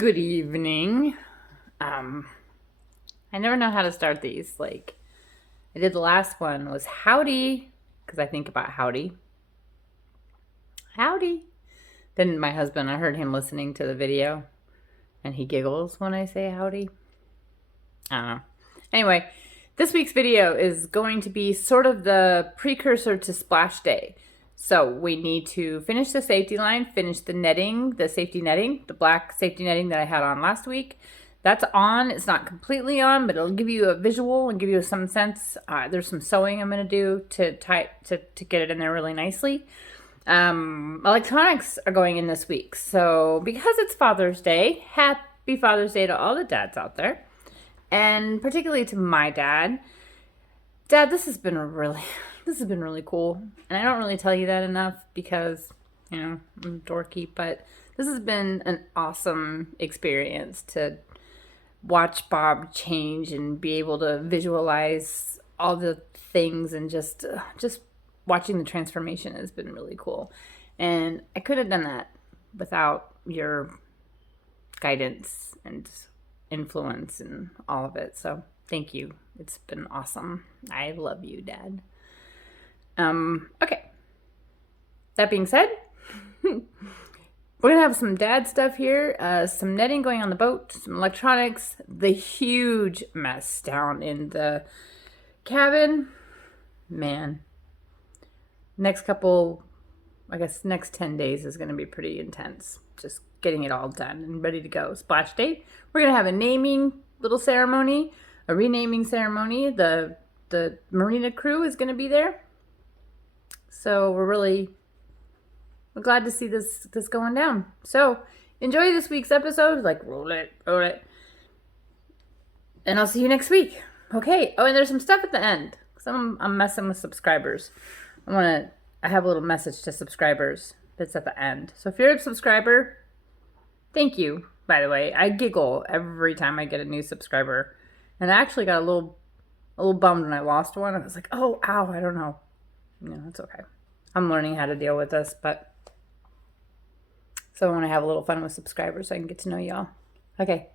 Good evening. I never know how to start these. Like, I did the last one was howdy, because I think about howdy. Howdy. Then my husband, I heard him listening to the video, and he giggles when I say howdy. I don't know. Anyway, this week's video is going to be sort of the precursor to Splash Day. So we need to finish the safety line, finish the netting, the safety netting, the black safety netting that I had on last week. That's on. It's not completely on, but it'll give you a visual and give you some sense. There's some sewing I'm going to do to get it in there really nicely. Electronics are going in this week. So because it's Father's Day, happy Father's Day to all the dads out there. And particularly to my dad. Dad, this has been really cool. And I don't really tell you that enough because, I'm dorky, but this has been an awesome experience to watch Bob change and be able to visualize all the things, and just watching the transformation has been really cool. And I could have done that without your guidance and influence and all of it. So thank you. It's been awesome. I love you, Dad. Okay. That being said, we're going to have some dad stuff here, some netting going on the boat, some electronics, the huge mess down in the cabin. Man, next 10 days is going to be pretty intense. Just getting it all done and ready to go. Splash Day. We're going to have a naming little ceremony, a renaming ceremony. The marina crew is going to be there. So we're glad to see this going down. So enjoy this week's episode. Like, roll it. And I'll see you next week. Okay. Oh, and there's some stuff at the end. Because I'm messing with subscribers. I have a little message to subscribers that's at the end. So if you're a subscriber, thank you, by the way. I giggle every time I get a new subscriber. And I actually got a little bummed when I lost one. I was like, oh, ow, I don't know. It's okay. I'm learning how to deal with this, but so I want to have a little fun with subscribers so I can get to know y'all. Okay,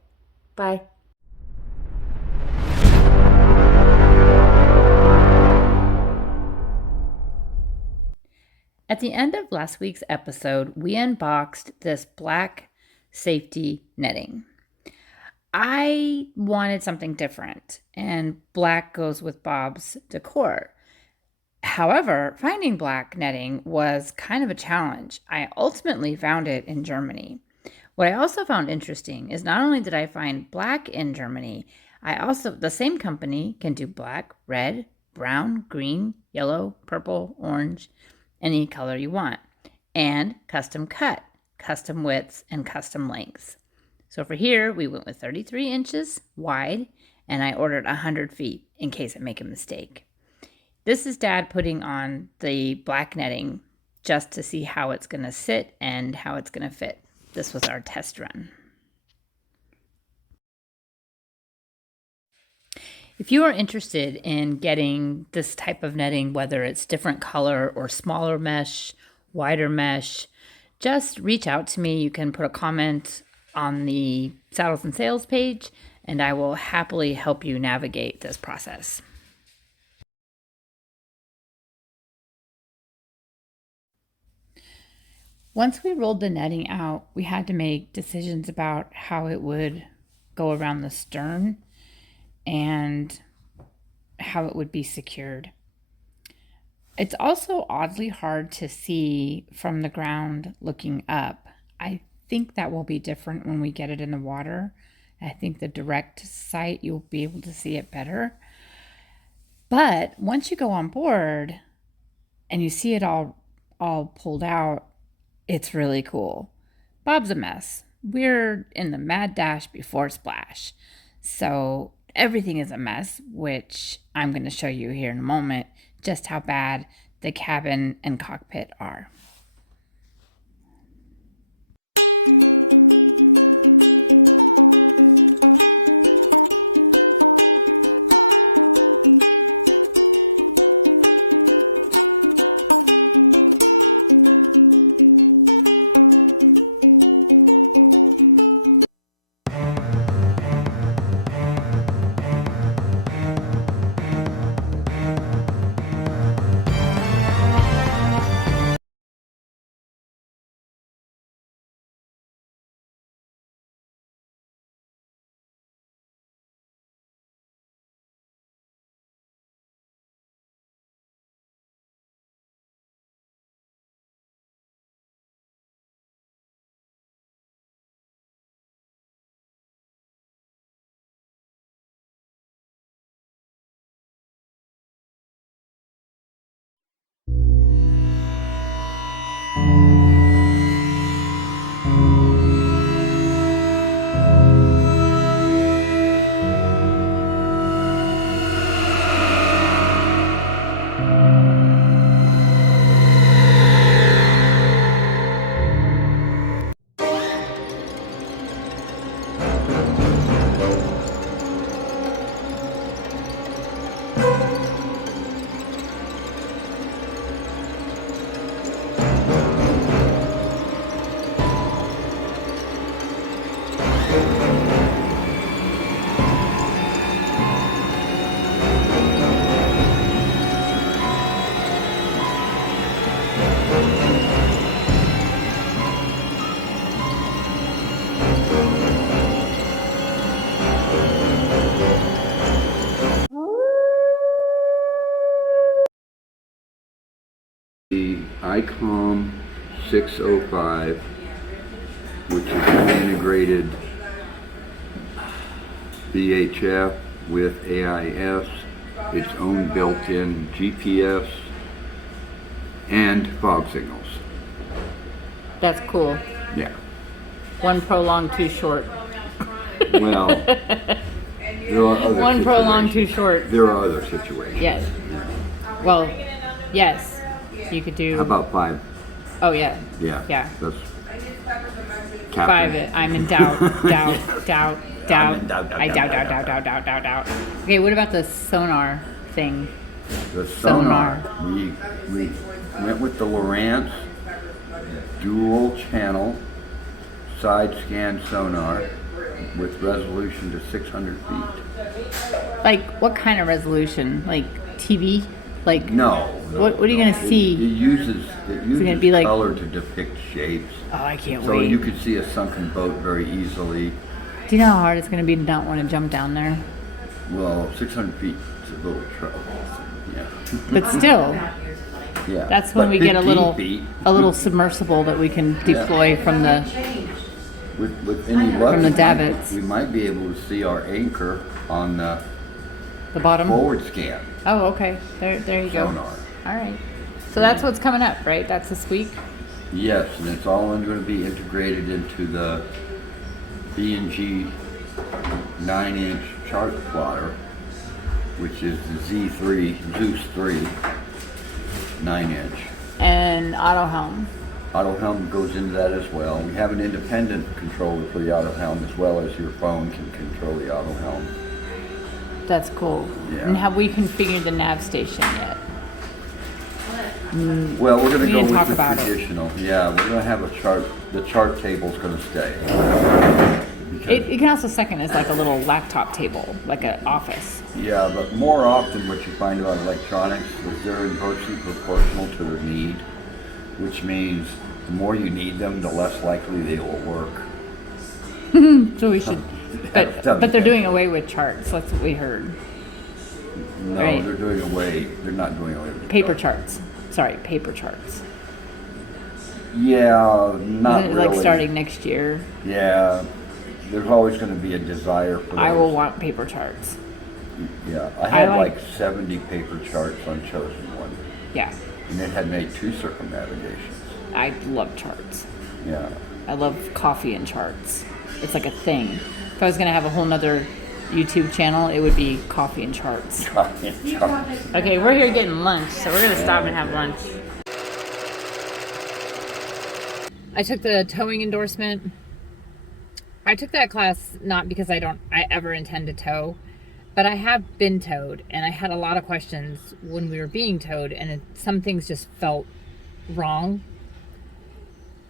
bye. At the end of last week's episode, we unboxed this black safety netting. I wanted something different, and black goes with Bob's decor. However, finding black netting was kind of a challenge. I ultimately found it in Germany. What I also found interesting is not only did I find black in Germany, the same company can do black, red, brown, green, yellow, purple, orange, any color you want, and custom cut, custom widths, and custom lengths. So for here, we went with 33 inches wide, and I ordered 100 feet in case I make a mistake. This is Dad putting on the black netting just to see how it's going to sit and how it's going to fit. This was our test run. If you are interested in getting this type of netting, whether it's different color or smaller mesh, wider mesh, just reach out to me. You can put a comment on the Saddles and Sales page, and I will happily help you navigate this process. Once we rolled the netting out, we had to make decisions about how it would go around the stern and how it would be secured. It's also oddly hard to see from the ground looking up. I think that will be different when we get it in the water. I think the direct sight, you'll be able to see it better. But once you go on board and you see it all pulled out, it's really cool. Bob's a mess. We're in the mad dash before splash. So everything is a mess, which I'm going to show you here in a moment, just how bad the cabin and cockpit are. The ICOM 605, which is an integrated VHF with AIS, its own built-in GPS, and fog signals. That's cool. Yeah. One prolonged, two short. Well, there are other One prolonged, two situations. short. There are other situations. Yes. Well, yes. You could do. How about 5? Oh yeah. Yeah. Yeah. That's 5 it. I'm in doubt. Doubt. Doubt. Doubt. I doubt. Okay. What about the sonar thing? The Sonar. We went with the Lowrance dual channel side scan sonar with resolution to 600 feet. Like what kind of resolution? Like TV? Like No. What are you gonna It see? uses gonna be like- color to depict shapes. Oh, I can't So wait. you could see a sunken boat very easily. Do you know how hard it's gonna be to not want to jump down there? Well, 600 feet is a little trouble. Yeah. But still, Yeah. that's when But we get a 15 little feet, submersible that we can deploy from the. with any luck, from the davits. we might be able to see our anchor on the The bottom. forward scan Oh, okay. There you go. sonar. All right. So that's what's coming up, right? That's this week. Yes, and it's all going to be integrated into the B&G 9-inch chart plotter, which is the Z3, Zeus 3 9-inch. And auto helm. Auto helm goes into that as well. We have an independent controller for the auto helm as well as your phone can control the auto helm. That's cool. Yeah. And have we configured the nav station yet? Well, we're going to We go didn't with talk the about it. traditional. Yeah, we're going to have a chart. The chart table's going to stay. It can also second as like a little laptop table, like an office. Yeah, but more often what you find about electronics is they're inversely proportional to the need, which means the more you need them, the less likely they will work. So we should, but they're doing away with charts. That's what we heard. No, Right. they're not doing away with Paper charts. Sorry, paper charts. Yeah, not Isn't it like really. starting next year? Yeah, there's always going to be a desire for I those. will want paper charts. Yeah, I I had like- like 70 paper charts on Chosen One, Yeah, and it had made 2 circumnavigations. I love charts. Yeah. I love coffee and charts. It's like a thing. If I was gonna have a whole nother YouTube channel, it would be coffee and charts. Charts. Okay, we're here getting lunch, so we're gonna stop and have lunch. I took the towing endorsement. I took that class not because I ever intend to tow, but I have been towed, and I had a lot of questions when we were being towed, and some things just felt wrong.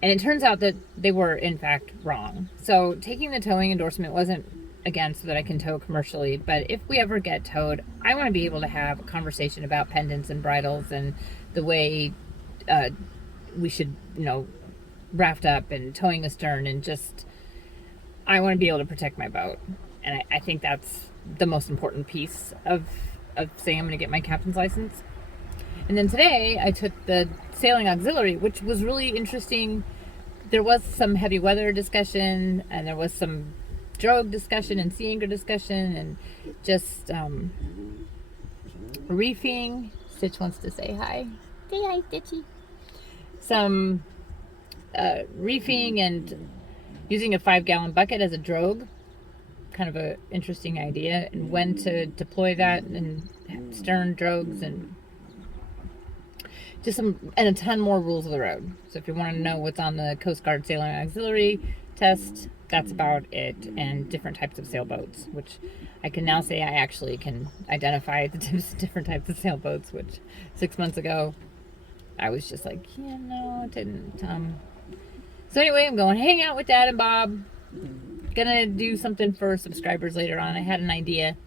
And it turns out that they were, in fact, wrong. So taking the towing endorsement wasn't, again, so that I can tow commercially, but if we ever get towed, I want to be able to have a conversation about pendants and bridles and the way we should, raft up and towing a stern, and just, I want to be able to protect my boat. And I think that's the most important piece of saying I'm going to get my captain's license. And then today I took the sailing auxiliary, which was really interesting. There was some heavy weather discussion, and there was some drogue discussion and sea anchor discussion, and just reefing. Stitch wants to say hi. Say hi, Stitchy. Some reefing and using a 5-gallon bucket as a drogue. Kind of a interesting idea, and when to deploy that, and stern drogues, and just a ton more rules of the road. So if you want to know what's on the Coast Guard Sailing Auxiliary test, that's about it. And different types of sailboats, which I can now say I actually can identify the different types of sailboats, which 6 months ago I was just like, yeah, no, it didn't. So anyway, I'm going to hang out with Dad and Bob. Gonna do something for subscribers later on. I had an idea,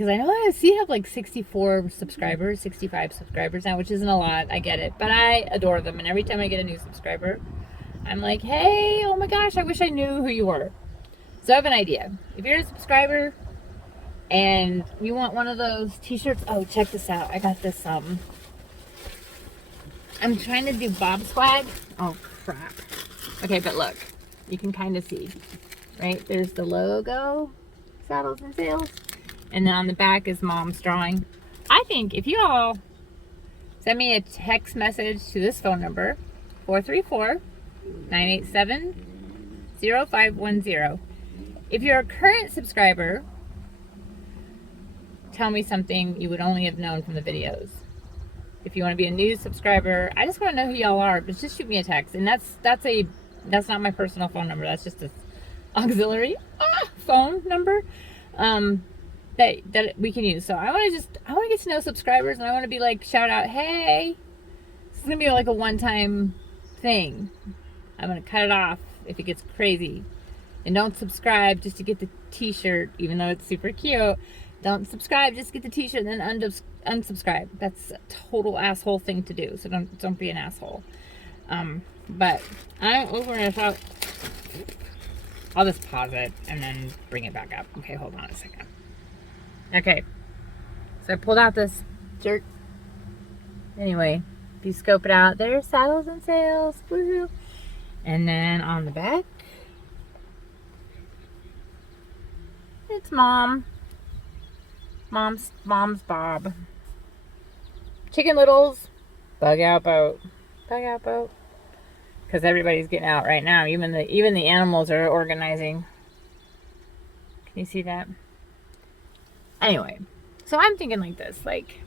because I know I see have like 64 subscribers, 65 subscribers now, which isn't a lot. I get it, but I adore them, and every time I get a new subscriber, I'm like, hey, oh my gosh, I wish I knew who you were. So I have an idea. If you're a subscriber and you want one of those t-shirts, oh, check this out. I got this, I'm trying to do Bob swag. Oh, crap. Okay, but look, you can kind of see, right? There's the logo, Saddles and Sales. And then on the back is Mom's drawing. I think if you all send me a text message to this phone number, 434-987-0510. If you're a current subscriber, tell me something you would only have known from the videos. If you want to be a new subscriber, I just want to know who y'all are, but just shoot me a text. And that's not my personal phone number. That's just an auxiliary phone number that we can use. So I want to get to know subscribers, and I want to be like, shout out, hey, this is going to be like a one-time thing. I'm going to cut it off if it gets crazy. And don't subscribe just to get the t-shirt, even though it's super cute. Don't subscribe, just get the t-shirt and then unsubscribe. That's a total asshole thing to do. So don't be an asshole. But I'm over it. So I'll just pause it and then bring it back up. Okay, hold on a second. Okay. So I pulled out this shirt. Anyway, if you scope it out, there's Saddles and Sales. Woohoo. And then on the back, it's Mom. Mom's Bob. Chicken Littles. Bug out boat. Bug out boat. Because everybody's getting out right now. Even the animals are organizing. Can you see that? Anyway, so I'm thinking like this. Like,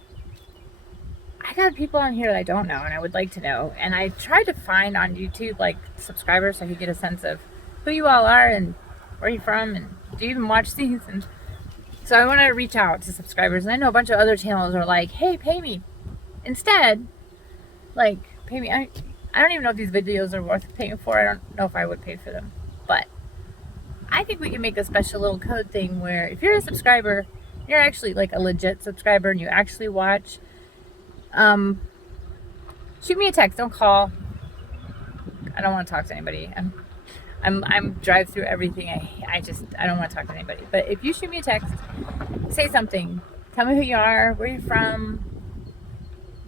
I got people on here that I don't know and I would like to know. And I tried to find on YouTube like subscribers so I could get a sense of who you all are and where you're from and do you even watch these? And so I want to reach out to subscribers. And I know a bunch of other channels are like, hey, pay me. Instead, like, pay me. I don't even know if these videos are worth paying for. I don't know if I would pay for them. But I think we can make a special little code thing where if you're a subscriber, you're actually like a legit subscriber and you actually watch, shoot me a text. Don't call. I don't want to talk to anybody. I'm drive through everything. I don't want to talk to anybody. But if you shoot me a text, say something. Tell me who you are, where you're from,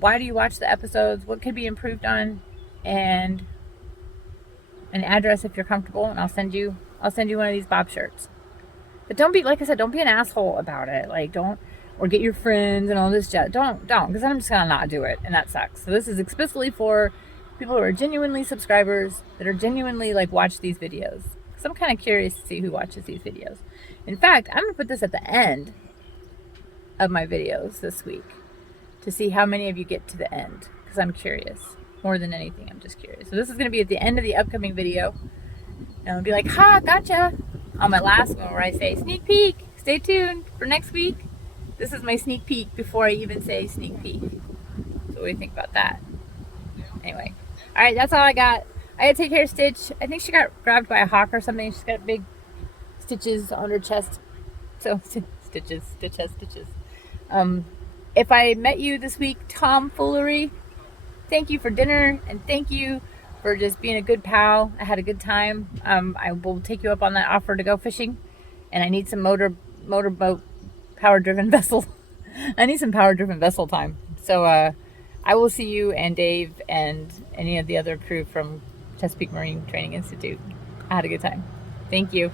why do you watch the episodes, what could be improved on, and an address if you're comfortable, and I'll send you one of these Bob shirts. But don't be, like I said, don't be an asshole about it. Like, don't, or get your friends and all this jazz. Don't, because I'm just gonna not do it, and that sucks. So this is explicitly for people who are genuinely subscribers, that are genuinely like watch these videos. Because I'm kind of curious to see who watches these videos. In fact, I'm gonna put this at the end of my videos this week to see how many of you get to the end, because I'm curious. More than anything, I'm just curious. So this is gonna be at the end of the upcoming video, and I'll be like, ha, gotcha, on my last one where I say sneak peek. Stay tuned for next week. This is my sneak peek before I even say sneak peek. So what do you think about that? Anyway, all right, that's all I got. I gotta take care of Stitch. I think she got grabbed by a hawk or something. She's got big stitches on her chest. So stitches. If I met you this week, tomfoolery, thank you for dinner, and thank you for just being a good pal. I had a good time. I will take you up on that offer to go fishing, and I need some motorboat power-driven vessel. I need some power-driven vessel time. So I will see you and Dave and any of the other crew from Chesapeake Marine Training Institute. I had a good time. Thank you.